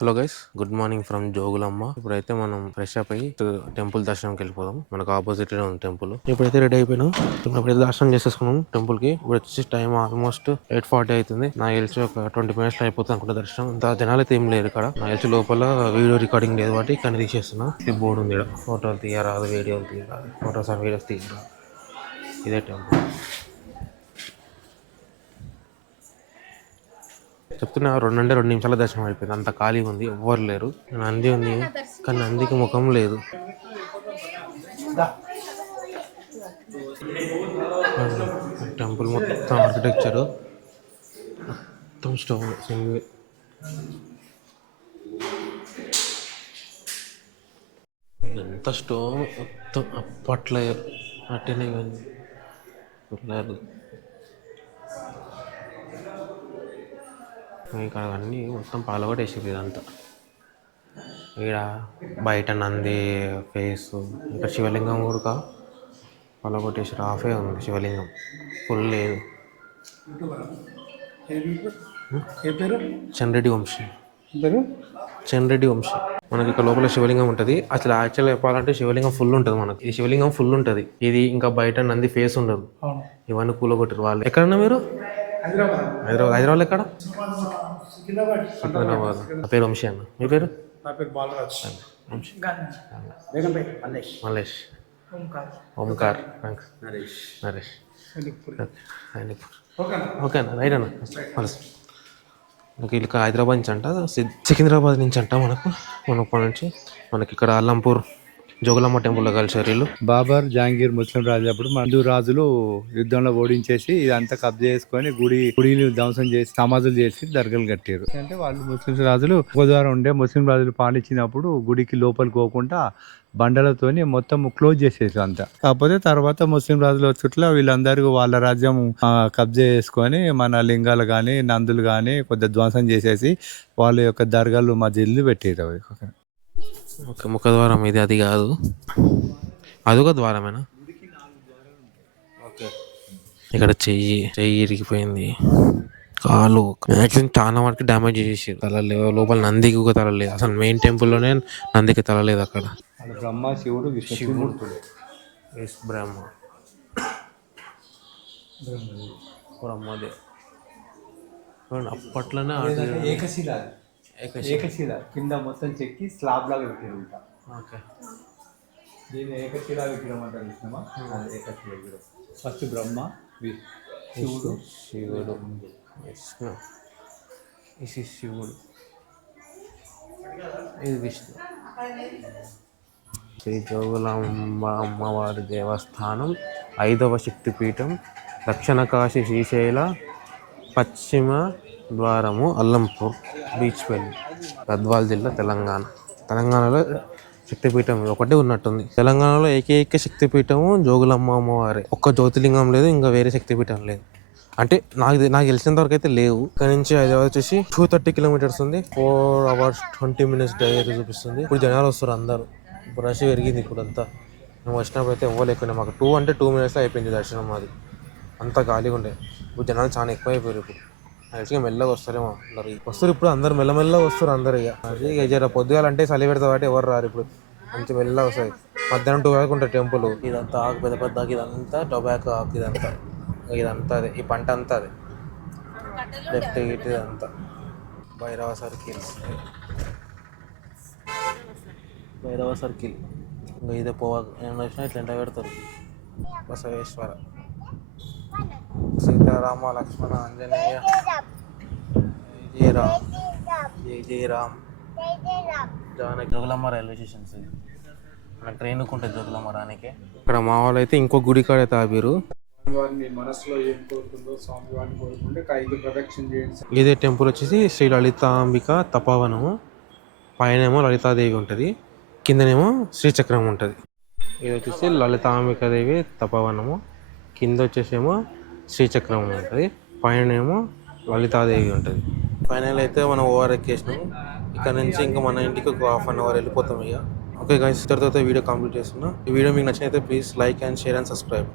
Hello guys, good morning from Jogulamma. ఇప్పుడైతే మనం fresh up అయ్యి టెంపుల్ దర్శనంకి వెళ్ళిపోదాం. మనకు ఆపోజిట్ ఉంది టెంపుల్. ఇప్పుడైతే రెడీ అయిపోయినాం. ఇప్పుడైతే దర్శనం చేసేసుకున్నాం టెంపుల్ కి. ఇప్పుడు వచ్చేసి టైం ఆల్మోస్ట్ 8:40 అవుతుంది. నాకు తెలిసి ఒక 20 minutes అయిపోతుంది అనుకుంటా దర్శనం. ఇంత జనాలు అయితే ఏం లేరు ఇక్కడ. నాకు తెలిసి లోపల వీడియో రికార్డింగ్ లేదు కాబట్టి ఇక్కడ తీసేస్తున్నా. ఈ బోర్డు ఉంది ఇక్కడ. ఫోటోలు తీయరాదు, వీడియోలు తీయరాదు, ఫోటోస్ అండ్ వీడియోస్ తీయరాదు. ఇదే టెంపుల్. చెప్తున్నా 2 నిమిషాల దర్శనం అయిపోయింది. అంత ఖాళీగా ఉంది, ఎవ్వరు లేరు. నంది ఉంది కానీ నందికి ముఖం లేదు. టెంపుల్ మొత్తం ఆర్కిటెక్చరు, మొత్తం స్టోన్. ఎంత స్టోన్, మొత్తం అప్పట్లో అట్టనే పిల్లలు. ఇక్కడ అన్నీ మొత్తం పాలగొట్టేసారు ఇదంతా. ఇక్కడ బయట నంది ఫేస్, ఇంకా శివలింగం కూడా పాలగొట్టేసారు. హాఫే ఉంది శివలింగం, ఫుల్ లేదు. చంద్రెడ్డి వంశీ, చంద్రెడ్డి వంశీ. మనకి ఇక్కడ లోపల శివలింగం ఉంటుంది. అసలు యాక్చువల్గా చెప్పాలంటే శివలింగం ఫుల్ ఉంటుంది. మనకి ఈ శివలింగం ఫుల్ ఉంటుంది. ఇది ఇంకా బయట నంది ఫేస్ ఉండదు. ఇవన్నీ కూలగొట్టారు వాళ్ళు. ఎక్కడన్నా మీరు? హైదరాబాద్ ఎక్కడ? సికింద్రాబాద్. నా పేరు వంశీ అన్న. మీ పేరు? నా పేరు బాలరాజ్. మల్లేష్. ఓంకార్. నరేష్. ఓకే అన్న, రైట్ అన్న. మనకి ఇక్కడ హైదరాబాద్ నుంచి అంట, సికింద్రాబాద్ నుంచి అంట. మనప్పటి నుంచి మనకి ఇక్కడ అల్లంపూర్ జోగులమ్మ టెంపుల్లో కలిసారు వీళ్ళు. బాబర్, జహాంగీర్ ముస్లిం రాజు అప్పుడు మందు రాజులు యుద్ధంలో ఓడించేసి ఇదంతా కబ్జా చేసుకొని గుడిని ధ్వంసం చేసి సమాధులు చేసి దర్గాలు కట్టారు. అంటే వాళ్ళు ముస్లిం రాజులు గోదావరి ఉండే ముస్లిం రాజులు పాలించినప్పుడు గుడికి లోపలికి పోకుండా బండలతోని మొత్తం క్లోజ్ చేసేసి అంతా. కాకపోతే తర్వాత ముస్లిం రాజుల చుట్టూ వీళ్ళందరూ వాళ్ళ రాజ్యం కబ్జా చేసుకొని మన లింగాలు కానీ నందులు కానీ కొద్దిగా ధ్వంసం చేసేసి వాళ్ళ యొక్క దర్గాలు మధ్యలో పెట్టారు. ఓకే, ముఖద్వారం ఇది, అది కాదు, అదొక ద్వారమేనా? ఓకే. ఇక్కడ చెయ్యి ఇరిగిపోయింది, కాలు మ్యాక్సిమం చాలా వరకు డ్యామేజ్ చేసేసారు. తల లేవు లోపల, నందికి ఒక తల లేదు. అసలు మెయిన్ టెంపుల్లోనే నందికి తల లేదు అక్కడ. బ్రహ్మ, శివుడు, శివుడు, బ్రహ్మ, బ్రహ్మదేవ్. అప్పట్లోనే ఏకశిల కింద మొత్తం చెక్కి స్లాబ్ లాగా పెట్టారు. ఓకే, దీన్ని ఏకశిలా విగ్రహం అంటారు. ఇష్టమా? ఏకశిల విగ్రహం. ఫస్ట్ బ్రహ్మ, శివుడు, విష్ణు, ఇది శివుడు, ఇది విష్ణు. శ్రీ జోగులాంబ అమ్మవారి దేవస్థానం, 5వ శక్తిపీఠం, దక్షిణ కాశీ, శ్రీశైల, పశ్చిమ ద్వారము, అల్లంపూర్, బీచ్పల్లి, గద్వాల్ జిల్లా, తెలంగాణలో శక్తిపీఠం ఒకటే ఉన్నట్టుంది. తెలంగాణలో ఏకైక శక్తిపీఠము జోగులమ్మ అమ్మవారి. ఒక్క జ్యోతిలింగం లేదు, ఇంకా వేరే శక్తిపీఠం లేదు. అంటే నాకు తెలిసినంత వరకు అయితే లేవు. ఇక్కడ నుంచి హైదరాబాద్ వచ్చేసి 230 kilometers ఉంది. 4 hours 20 minutes డ్రైవ్ చూపిస్తుంది. ఇప్పుడు జనాలు వస్తారు అందరూ. ఇప్పుడు రష్ పెరిగింది ఇప్పుడు అంతా. మేము వచ్చినప్పుడు అయితే ఇవ్వలేకుండా, మాకు 2 minutes అయిపోయింది దర్శనం. మాది అంతా ఖాళీగా ఉండే. ఇప్పుడు జనాలు చాలా ఎక్కువ అయిపోయారు. ఇప్పుడు యాక్చువల్గా మెల్లగా వస్తారేమో అందరు. వస్తారు ఇప్పుడు అందరు, మెల్లమెల్లగా వస్తారు అందరు. ఇక జర పొద్దుగాలంటే చలి పెడతా కాబట్టి ఎవరు రారు. ఇప్పుడు మంచి మెల్లగా వస్తుంది. మధ్యాహ్నం 2 వరకు ఉంటుంది టెంపుల్. ఇదంతా ఆకు, పెద్ద పెద్ద ఆకు, ఇదంతా టొబాకో ఆకు, ఇదంతా అదే. ఈ పంట అంతా అదే. లెఫ్ట్ గిట్ ఇదంతా భైరవ సర్కిల్. ఇంకా ఇదే పోవా ఏమన్నా వచ్చినా ఇట్లా ఎండ పెడతారు. బసవేశ్వర, సీతారామ లక్ష్మణ ఆంజనేయ, జయ రామ్. జానకి. Jogulamma railway stations. మన ట్రైన్ ఉంటుంది జోగులమ్మ రానికి. ఇక్కడ మా వాళ్ళు అయితే ఇంకో గుడి కాడ తాపిరు. మనసులో ఏం కోరుకుందో స్వామివారిని కోరుకుంటే 5 ప్రదక్షిణ చేయండి. ఇదే టెంపుల్ వచ్చేసి శ్రీ లలితాంబిక తపోవనము. పైనేమో లలితాదేవి ఉంటుంది, కిందనేమో శ్రీచక్రం ఉంటుంది. ఇది వచ్చేసి లలితాంబికాదేవి తపోవనము, కింద వచ్చేసేమో శ్రీచక్రం ఉంటుంది, పైనేమో లలితాదేవి ఉంటుంది. ఫైనల్ అయితే మనం ఓవర్ ఎక్కేసినాం. ఇక్కడ నుంచి ఇంకా మన ఇంటికి ఒక 1/2 hour వెళ్ళిపోతాం ఇక. ఓకే గైస్, తర్వాత వీడియో కంప్లీట్ చేస్తున్నా. ఈ వీడియో మీకు నచ్చినైతే please like and share and subscribe.